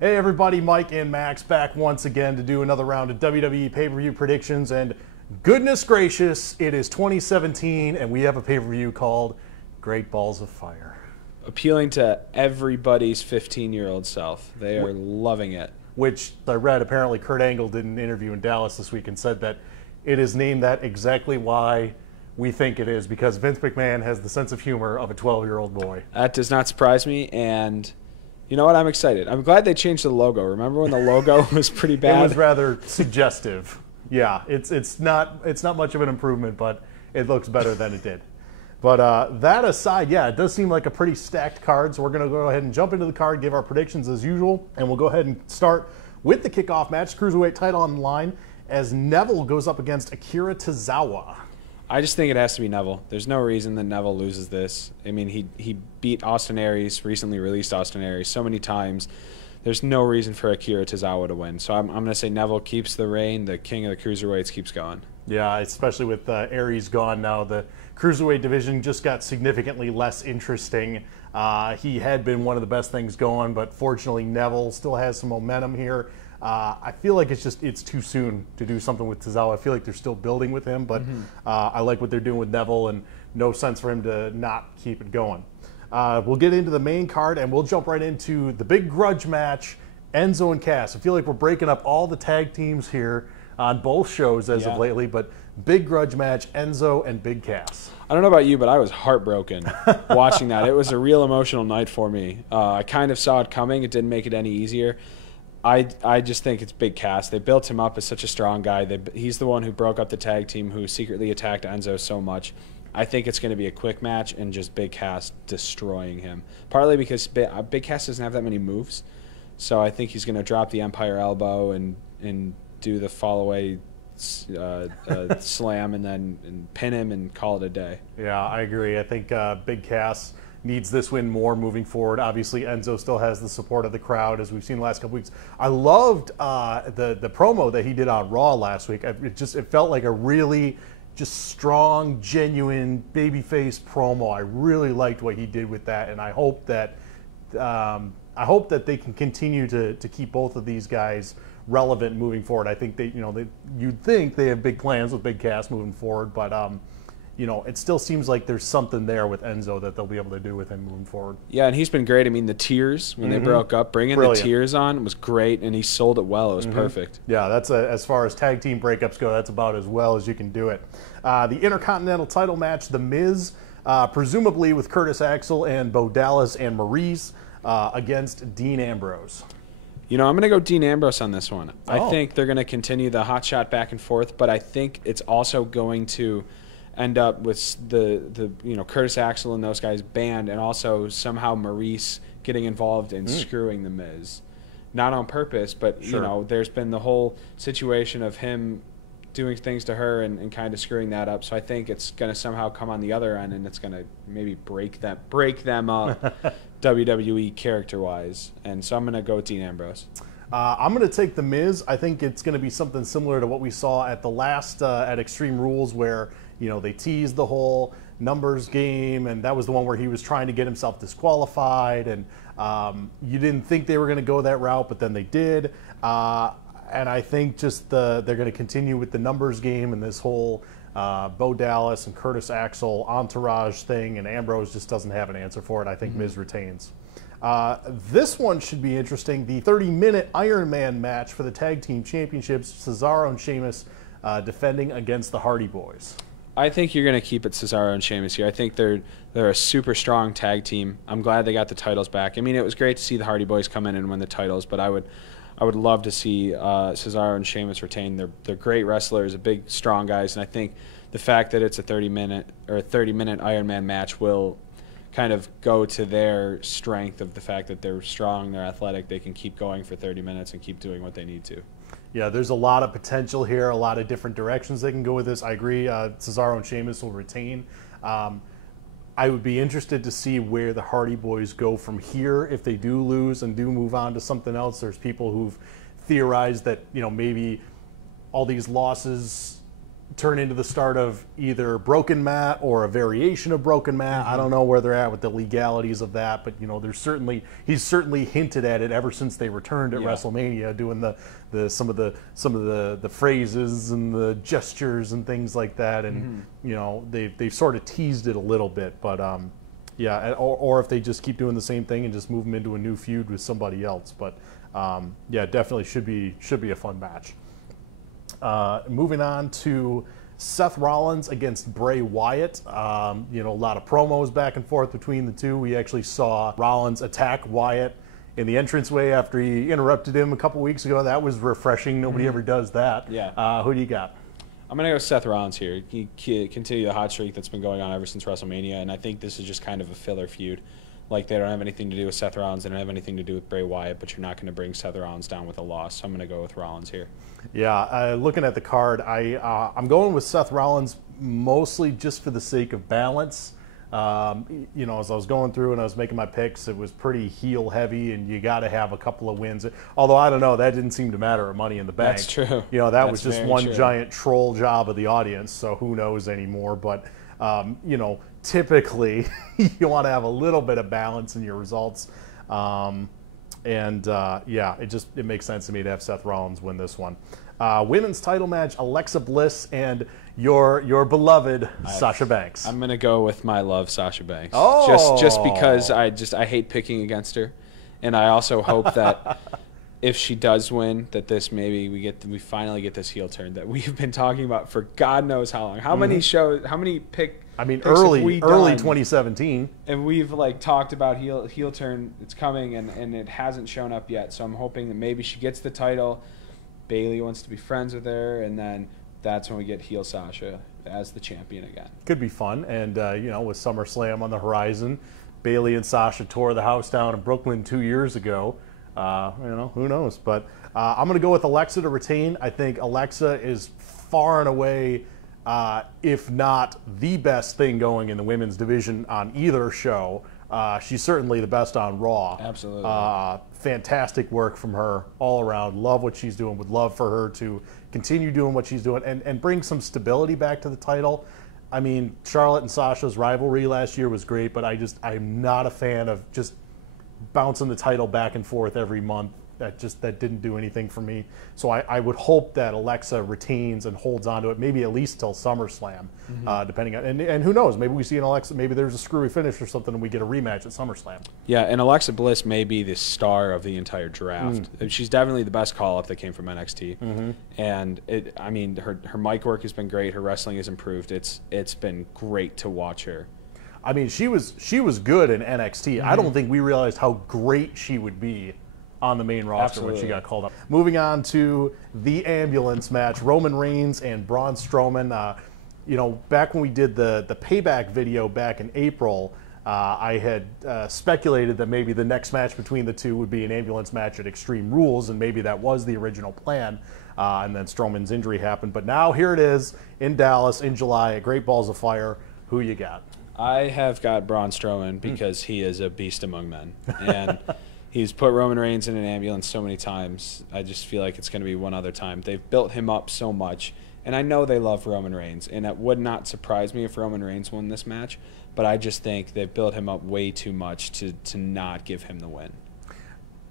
Hey everybody, Mike and Max back once again to do another round of WWE pay-per-view predictions, and goodness gracious, it is 2017 and we have a pay-per-view called Great Balls of Fire. Appealing to everybody's 15-year-old self. They are loving it. Which I read, apparently Kurt Angle did an interview in Dallas this week and said that it is named that exactly why we think it is, because Vince McMahon has the sense of humor of a 12-year-old boy. That does not surprise me, and you know what? I'm excited. I'm glad they changed the logo. Remember when the logo was pretty bad? It was rather suggestive. Yeah, it's not much of an improvement, but it looks better than it did. But that aside, yeah, it does seem like a pretty stacked card, so we're going to go ahead and jump into the card, give our predictions as usual, and we'll go ahead and start with the kickoff match, Cruiserweight title on the line, as Neville goes up against Akira Tozawa. I just think it has to be Neville. There's no reason that Neville loses this. I mean, he beat Austin Aries, recently released Austin Aries, so many times. There's no reason for Akira Tozawa to win. So I'm going to say Neville keeps the reign. The king of the cruiserweights keeps going. Yeah, especially with Aries gone now. The cruiserweight division just got significantly less interesting. He had been one of the best things going, but fortunately Neville still has some momentum here. I feel like it's too soon to do something with Tozawa. I feel like they're still building with him, but I like what they're doing with Neville, and no sense for him to not keep it going. We'll get into the main card, and we'll jump right into the big grudge match, Enzo and Cass. I feel like we're breaking up all the tag teams here on both shows as of lately, but big grudge match, Enzo and Big Cass. I don't know about you, but I was heartbroken watching that. It was a real emotional night for me. I kind of saw it coming. It didn't make it any easier. I just think it's Big Cass. They built him up as such a strong guy. He's the one who broke up the tag team, who secretly attacked Enzo so much. I think it's going to be a quick match and just Big Cass destroying him. Partly because Big Cass doesn't have that many moves, so I think he's going to drop the Empire Elbow and do the fall away slam and then pin him and call it a day. Yeah, I agree. I think Big Cass needs this win more moving forward. Obviously, Enzo still has the support of the crowd, as we've seen the last couple weeks. I loved the promo that he did on Raw last week. It felt like a really just strong, genuine babyface promo. I really liked what he did with that, and I hope that they can continue to keep both of these guys relevant moving forward. I think you'd think they have big plans with Big Cass moving forward, but it still seems like there's something there with Enzo that they'll be able to do with him moving forward. Yeah, and he's been great. I mean, the tears when they broke up, bringing the tears on was great, and he sold it well. It was perfect. Yeah, that's as far as tag team breakups go, that's about as well as you can do it. The Intercontinental title match, The Miz, presumably with Curtis Axel and Bo Dallas and Maurice against Dean Ambrose. I'm going to go Dean Ambrose on this one. I think they're going to continue the hot shot back and forth, but I think it's also going to end up with the Curtis Axel and those guys banned, and also somehow Maurice getting involved in screwing the Miz, not on purpose, but there's been the whole situation of him doing things to her and kind of screwing that up. So I think it's going to somehow come on the other end, and it's going to maybe break them up WWE character wise. And so I'm going to go with Dean Ambrose. I'm going to take The Miz. I think it's going to be something similar to what we saw at the last at Extreme Rules, where they teased the whole numbers game, and that was the one where he was trying to get himself disqualified, and you didn't think they were going to go that route, but then they did. And I think just they're going to continue with the numbers game and this whole Bo Dallas and Curtis Axel entourage thing, and Ambrose just doesn't have an answer for it. I think Miz retains. This one should be interesting. The 30-minute Iron Man match for the Tag Team Championships, Cesaro and Sheamus defending against the Hardy Boys. I think you're going to keep it Cesaro and Sheamus here. I think they're a super strong tag team. I'm glad they got the titles back. I mean, it was great to see the Hardy Boys come in and win the titles, but I would love to see Cesaro and Sheamus retain. They're great wrestlers, big, strong guys, and I think the fact that it's a 30-minute Iron Man match will kind of go to their strength of the fact that they're strong, they're athletic, they can keep going for 30 minutes and keep doing what they need to. Yeah, there's a lot of potential here, a lot of different directions they can go with this. I agree, Cesaro and Sheamus will retain. I would be interested to see where the Hardy Boys go from here if they do lose and do move on to something else. There's people who've theorized that maybe all these losses turn into the start of either broken mat or a variation of broken mat. I don't know where they're at with the legalities of that, but there's he's certainly hinted at it ever since they returned at WrestleMania, doing some of the phrases and the gestures and things like that, and they've sort of teased it a little bit, but yeah, or if they just keep doing the same thing and just move them into a new feud with somebody else, but yeah, definitely should be a fun match. Moving on to Seth Rollins against Bray Wyatt. A lot of promos back and forth between the two. We actually saw Rollins attack Wyatt in the entranceway after he interrupted him a couple weeks ago. That was refreshing. Nobody ever does that. Yeah. Who do you got? I'm going to go Seth Rollins here. He continue the hot streak that's been going on ever since WrestleMania, and I think this is just kind of a filler feud. Like, they don't have anything to do with Seth Rollins. They don't have anything to do with Bray Wyatt, but you're not going to bring Seth Rollins down with a loss. So I'm going to go with Rollins here. Yeah, looking at the card, I'm going with Seth Rollins mostly just for the sake of balance. As I was going through and I was making my picks, it was pretty heel heavy, and you got to have a couple of wins. Although, I don't know, that didn't seem to matter at Money in the Bank. That's true. That was just one giant troll job of the audience, so who knows anymore. But, typically you want to have a little bit of balance in your results. Yeah, it makes sense to me to have Seth Rollins win this one. Women's title match, Alexa Bliss and your beloved Sasha Banks. I'm gonna go with my love, Sasha Banks. Oh, just because I hate picking against her, and I also hope that if she does win, that we finally get this heel turn that we've been talking about for God knows how long. How many shows? How many picks early 2017, and we've talked about heel turn. It's coming, and it hasn't shown up yet. So I'm hoping that maybe she gets the title. Bayley wants to be friends with her, and then that's when we get heel Sasha as the champion again. Could be fun, and with SummerSlam on the horizon, Bayley and Sasha tore the house down in Brooklyn 2 years ago. Who knows? But I'm going to go with Alexa to retain. I think Alexa is far and away, if not the best thing going in the women's division on either show. She's certainly the best on Raw. Absolutely. Fantastic work from her all around. Love what she's doing. Would love for her to continue doing what she's doing and bring some stability back to the title. I mean, Charlotte and Sasha's rivalry last year was great, but I'm not a fan of just bouncing the title back and forth every month. That didn't do anything for me. So I would hope that Alexa retains and holds on to it, maybe at least till SummerSlam, depending on, and who knows, maybe we see an Alexa, maybe there's a screwy finish or something and we get a rematch at SummerSlam. Yeah, and Alexa Bliss may be the star of the entire draft. She's definitely the best call-up that came from NXT. And her mic work has been great. Her wrestling has improved. It's been great to watch her. I mean, she was good in NXT. I don't think we realized how great she would be on the main roster when she got called up. Moving on to the ambulance match, Roman Reigns and Braun Strowman. Back when we did the payback video back in April, I had speculated that maybe the next match between the two would be an ambulance match at Extreme Rules, and maybe that was the original plan. And then Strowman's injury happened. But now here it is in Dallas in July at Great Balls of Fire. Who you got? I have got Braun Strowman because he is a beast among men. And he's put Roman Reigns in an ambulance so many times. I just feel like it's going to be one other time. They've built him up so much. And I know they love Roman Reigns. And it would not surprise me if Roman Reigns won this match. But I just think they've built him up way too much to not give him the win.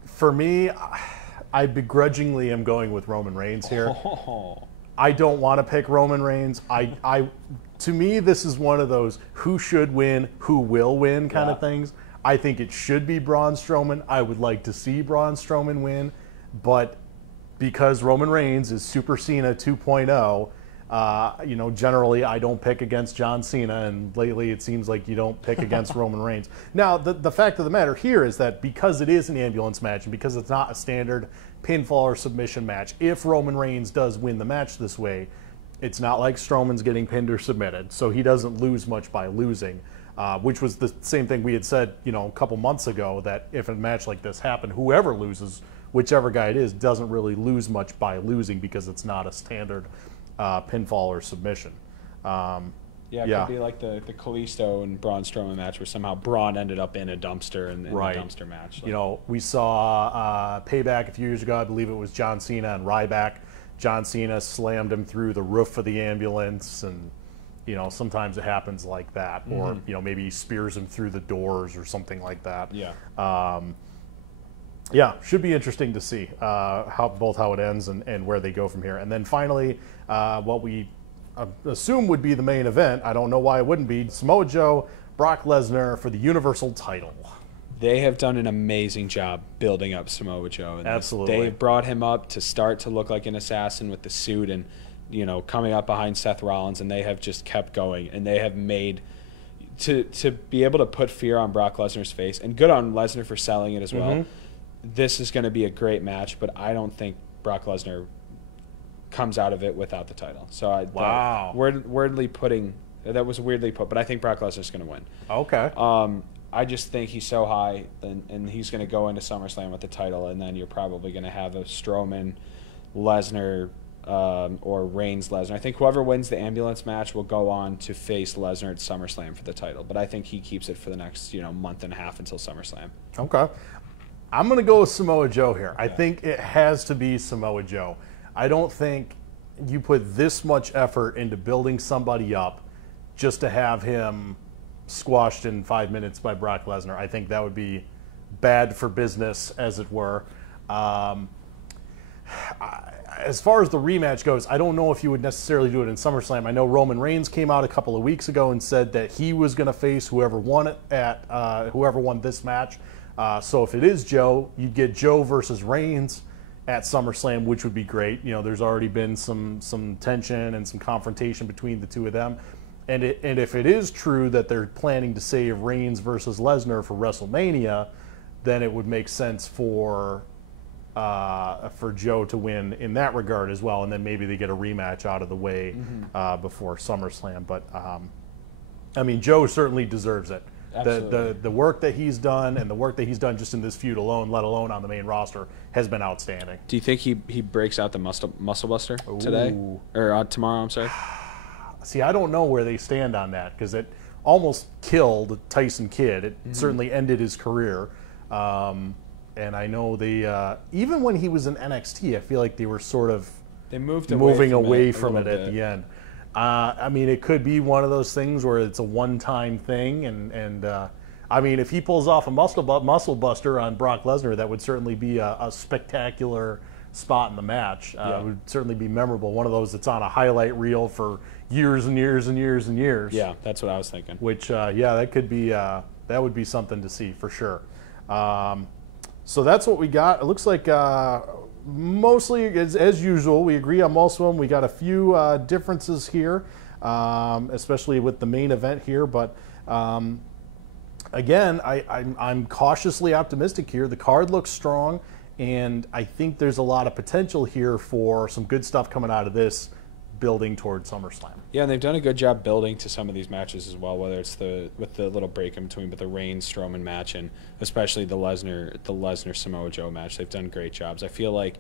For me, I begrudgingly am going with Roman Reigns here. I don't want to pick Roman Reigns. To me, this is one of those who should win, who will win kind of things. I think it should be Braun Strowman. I would like to see Braun Strowman win, but because Roman Reigns is Super Cena 2.0, generally I don't pick against John Cena, and lately it seems like you don't pick against Roman Reigns. Now, the fact of the matter here is that because it is an ambulance match and because it's not a standard pinfall or submission match, if Roman Reigns does win the match this way, it's not like Strowman's getting pinned or submitted, so he doesn't lose much by losing. Which was the same thing we had said, a couple months ago, that if a match like this happened, whoever loses, whichever guy it is, doesn't really lose much by losing because it's not a standard pinfall or submission. It could be like the Kalisto and Braun Strowman match where somehow Braun ended up in a dumpster in the dumpster match. We saw Payback a few years ago. I believe it was John Cena and Ryback John Cena slammed him through the roof of the ambulance, and sometimes it happens like that, or maybe he spears him through the doors or something like that. Yeah. Yeah, should be interesting to see how it ends and where they go from here. And then finally, what we assume would be the main event, I don't know why it wouldn't be, Samoa Joe, Brock Lesnar for the Universal title. They have done an amazing job building up Samoa Joe. Absolutely. They brought him up to start to look like an assassin with the suit and, coming up behind Seth Rollins, and they have just kept going. And they have made, to be able to put fear on Brock Lesnar's face, and good on Lesnar for selling it as well. This is going to be a great match, but I don't think Brock Lesnar comes out of it without the title. So wow. That was weirdly put, but I think Brock Lesnar's going to win. Okay. I just think he's so high, and he's going to go into SummerSlam with the title, and then you're probably going to have a Strowman, Lesnar, or Reigns Lesnar. I think whoever wins the ambulance match will go on to face Lesnar at SummerSlam for the title, but I think he keeps it for the next month and a half until SummerSlam. Okay. I'm going to go with Samoa Joe here. I think it has to be Samoa Joe. I don't think you put this much effort into building somebody up just to have him squashed in 5 minutes by Brock Lesnar. I think that would be bad for business, as it were. As far as the rematch goes, I don't know if you would necessarily do it in SummerSlam. I know Roman Reigns came out a couple of weeks ago and said that he was going to face whoever won this match. So if it is Joe, you'd get Joe versus Reigns at SummerSlam, which would be great. There's already been some tension and some confrontation between the two of them. And if it is true that they're planning to save Reigns versus Lesnar for WrestleMania, then it would make sense for Joe to win in that regard as well. And then maybe they get a rematch out of the way before SummerSlam. But Joe certainly deserves it. The work that he's done, and the work that he's done just in this feud alone, let alone on the main roster, has been outstanding. Do you think he breaks out the muscle buster today? Or tomorrow, I'm sorry? See, I don't know where they stand on that, because it almost killed Tyson Kidd. It certainly ended his career. And I know they, even when he was in NXT, I feel like they were sort of moving away from it at the end. It could be one of those things where it's a one-time thing, and if he pulls off a muscle buster on Brock Lesnar, that would certainly be a spectacular spot in the match. It would certainly be memorable. One of those that's on a highlight reel for years and years and years and years. Yeah, that's what I was thinking. Which, that could be that would be something to see for sure. So that's what we got. It looks like mostly, as usual, we agree on most of them. We got a few differences here, especially with the main event here. But again, I'm cautiously optimistic here. The card looks strong, and I think there's a lot of potential here for some good stuff coming out of this, building towards SummerSlam. Yeah, and they've done a good job building to some of these matches as well, whether it's with the little break in between, but the Reigns Strowman match, and especially the Lesnar Samoa Joe match. They've done great jobs. I feel like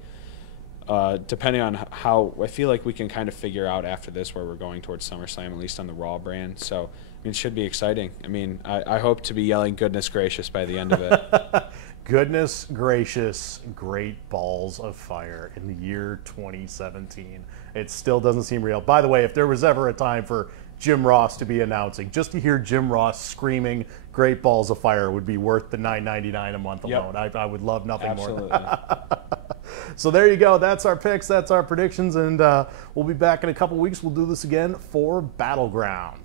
depending on I feel like we can kind of figure out after this where we're going towards SummerSlam, at least on the Raw brand. So it should be exciting. I hope to be yelling goodness gracious by the end of it. Goodness gracious, great balls of fire in the year 2017. It still doesn't seem real. By the way, if there was ever a time for Jim Ross to be announcing, just to hear Jim Ross screaming great balls of fire would be worth the $9.99 a month alone. I would love nothing more. So there you go. That's our picks. That's our predictions. And we'll be back in a couple weeks. We'll do this again for Battleground.